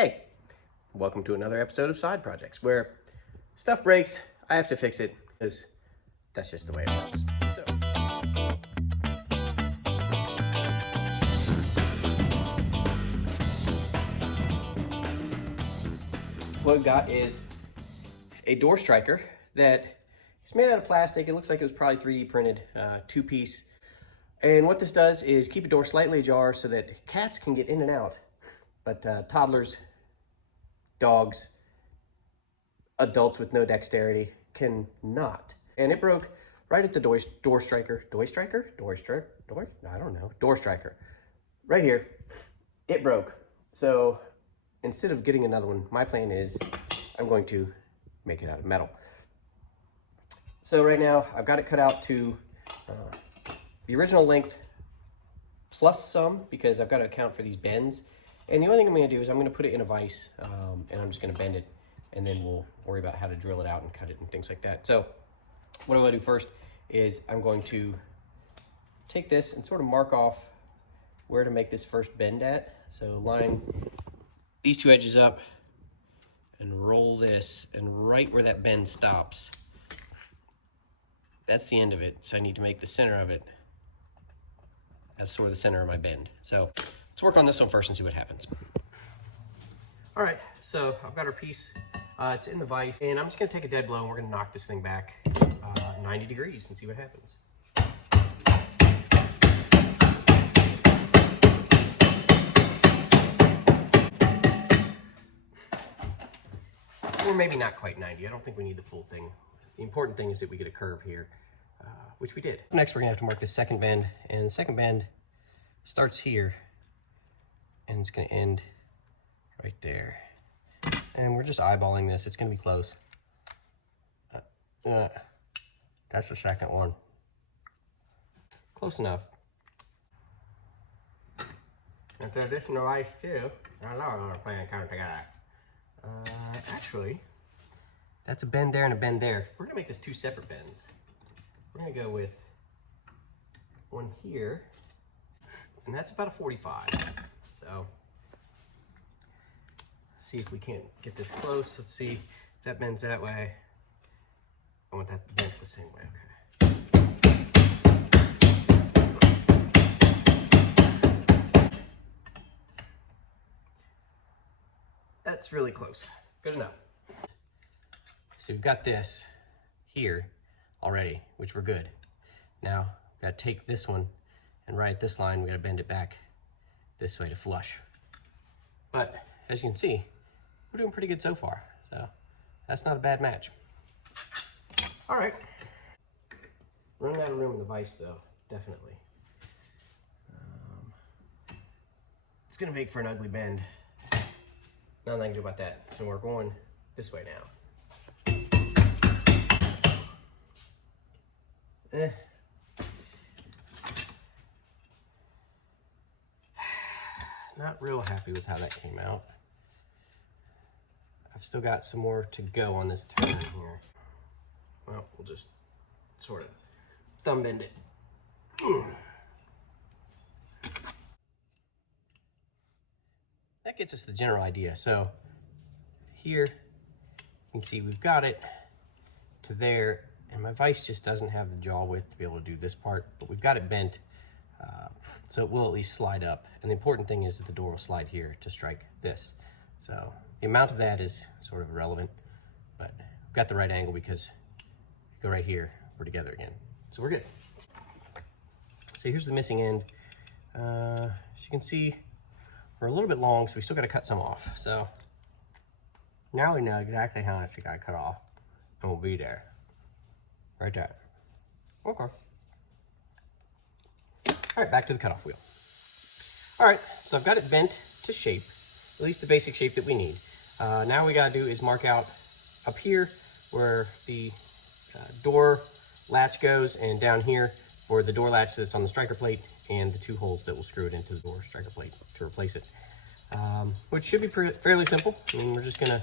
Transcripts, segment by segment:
Hey, welcome to another episode of Side Projects, where stuff breaks, I have to fix it, because that's just the way it works. So, what we've got is a door striker that is made out of plastic. It looks like it was probably 3D printed, two-piece. And what this does is keep a door slightly ajar so that cats can get in and out, but toddlers, dogs, adults with no dexterity cannot. And it broke right at the door striker. I don't know. Door striker. Right here. It broke. So instead of getting another one, my plan is I'm going to make it out of metal. So right now I've got it cut out to the original length plus some, because I've got to account for these bends. And the only thing I'm going to do is I'm going to put it in a vise, and I'm just going to bend it, and then we'll worry about how to drill it out and cut it and things like that. So what I'm going to do first is I'm going to take this and sort of mark off where to make this first bend at. So line these two edges up and roll this, and right where that bend stops, that's the end of it. So I need to make the center of it. That's sort of the center of my bend. So let's work on this one first and see what happens. All right, so I've got our piece. It's in the vise, and I'm just gonna take a dead blow and we're gonna knock this thing back 90 degrees and see what happens. Or maybe not quite 90. I don't think we need the full thing. The important thing is that we get a curve here, which we did. Next, we're gonna have to mark the second bend, and the second bend starts here, and it's gonna end right there. And we're just eyeballing this. It's gonna be close. That's the second one. Close enough. And the additional ice too. I love when we're playing kind of together. Actually, that's a bend there and a bend there. We're gonna make this two separate bends. We're gonna go with one here, and that's about a 45. So let's see if we can't get this close. Let's see if that bends that way. I want that bent the same way. Okay. That's really close. Good enough. So we've got this here already, which we're good. Now, we've got to take this one, and right at this line, we got to bend it back this way to flush. But as you can see, we're doing pretty good so far. So that's not a bad match. All right. Running out of room in the vise though, definitely. It's gonna make for an ugly bend. Nothing I can do about that. So we're going this way now. Not real happy with how that came out. I've still got some more to go on this turn here. Well, we'll just sort of thumb bend it. That gets us the general idea. So here, you can see we've got it to there, and my vise just doesn't have the jaw width to be able to do this part, but we've got it bent, so it will at least slide up. And the important thing is that the door will slide here to strike this. So the amount of that is sort of irrelevant, but we've got the right angle because if you go right here, we're together again. So we're good. So here's the missing end. As you can see, we're a little bit long, so we still got to cut some off. So now we know exactly how much we got to cut off, and we'll be there. Right there. Okay. All right, back to the cutoff wheel. All right, so I've got it bent to shape, at least the basic shape that we need. Now we gotta do is mark out up here where the door latch goes, and down here for the door latch that's on the striker plate, and the two holes that will screw it into the door striker plate to replace it. Which should be fairly simple. I mean, we're just gonna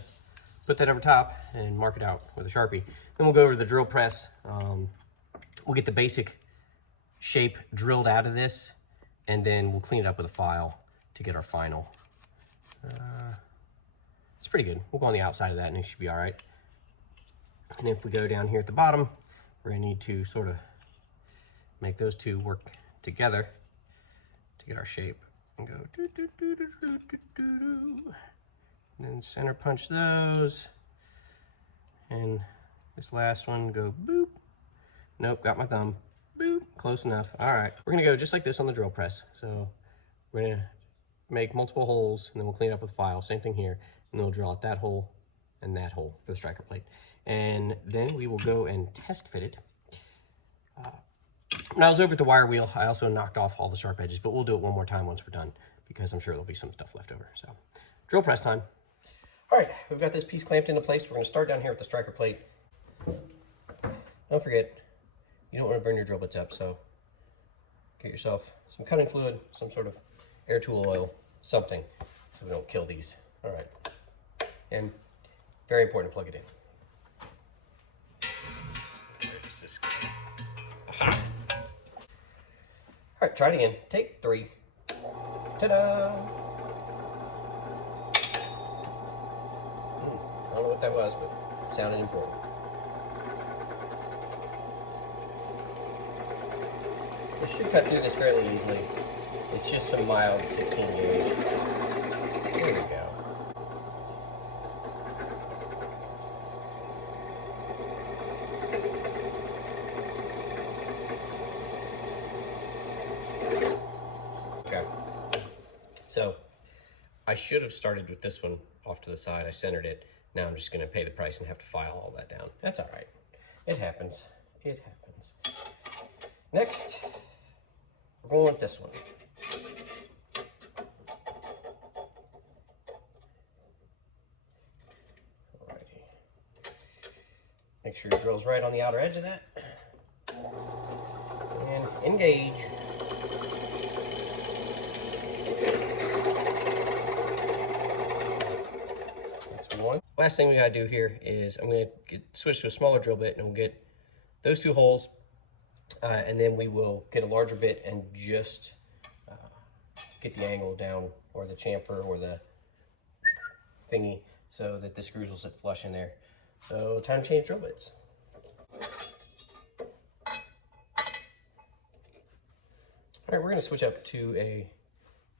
put that over top and mark it out with a Sharpie. Then we'll go over to the drill press. We'll get the basic shape drilled out of this, and then we'll clean it up with a file to get our final pretty good. We'll go on the outside of that and it should be all right. And if we go down here at the bottom, we're gonna need to sort of make those two work together to get our shape. And go do, do, do, do, do, do, do. And then center punch those. And this last one, go boop. Nope, got my thumb. Boop, close enough. All right, we're gonna go just like this on the drill press. So we're gonna make multiple holes and then we'll clean up with file. Same thing here. And then we'll drill out that hole and that hole for the striker plate. And then we will go and test fit it. When I was over at the wire wheel, I also knocked off all the sharp edges, but we'll do it one more time once we're done because I'm sure there'll be some stuff left over. So drill press time. All right, we've got this piece clamped into place. We're gonna start down here with the striker plate. Don't forget, you don't want to burn your drill bits up, so get yourself some cutting fluid, some sort of air tool oil, something, so we don't kill these. All right, and very important to plug it in. Where's this go? Aha. All right, try it again. Take 3. Ta-da! I don't know what that was, but it sounded important. We should cut through this fairly easily. It's just some mild 16 gauge. There we go. Okay. So I should have started with this one off to the side. I centered it. Now I'm just going to pay the price and have to file all that down. That's all right. It happens. It happens. Next, we're going with this one. Alrighty. Make sure your drill's right on the outer edge of that. And engage. That's one. Last thing we gotta do here is I'm gonna switch to a smaller drill bit and we'll get those 2 holes. And then we will get a larger bit and just get the angle down, or the chamfer, or the thingy, so that the screws will sit flush in there. So time to change drill bits. All right, we're going to switch up to a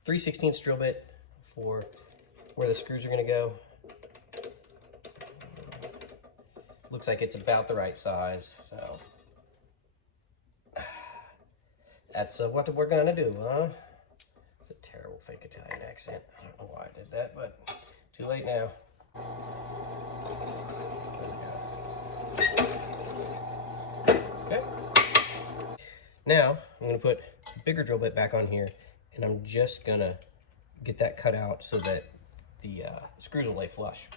3/16 drill bit for where the screws are going to go. Looks like it's about the right size, so that's what we're gonna do, huh? It's a terrible fake Italian accent. I don't know why I did that, but too late now. Okay. Now, I'm gonna put a bigger drill bit back on here, and I'm just gonna get that cut out so that the screws will lay flush.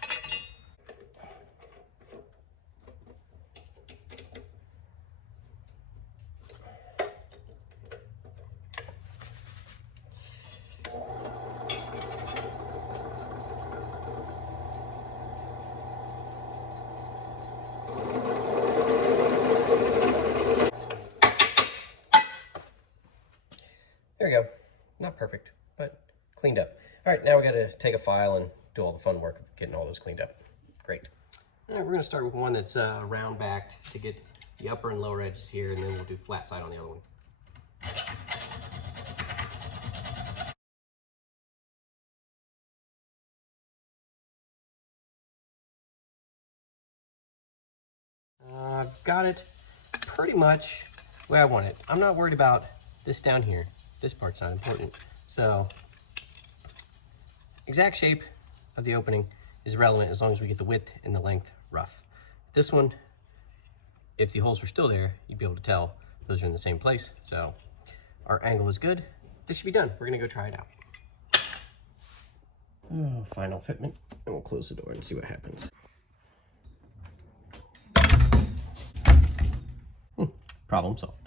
There we go. Not perfect, but cleaned up. All right, now we got to take a file and do all the fun work of getting all those cleaned up. Great. All right, we're going to start with one that's round backed to get the upper and lower edges here, and then we'll do flat side on the other one. I've got it pretty much the way I want it. I'm not worried about this down here. This part's not important. So, exact shape of the opening is irrelevant as long as we get the width and the length rough. This one, if the holes were still there, you'd be able to tell those are in the same place. So, our angle is good. This should be done. We're gonna go try it out. Oh, final fitment, and we'll close the door and see what happens. Problem solved.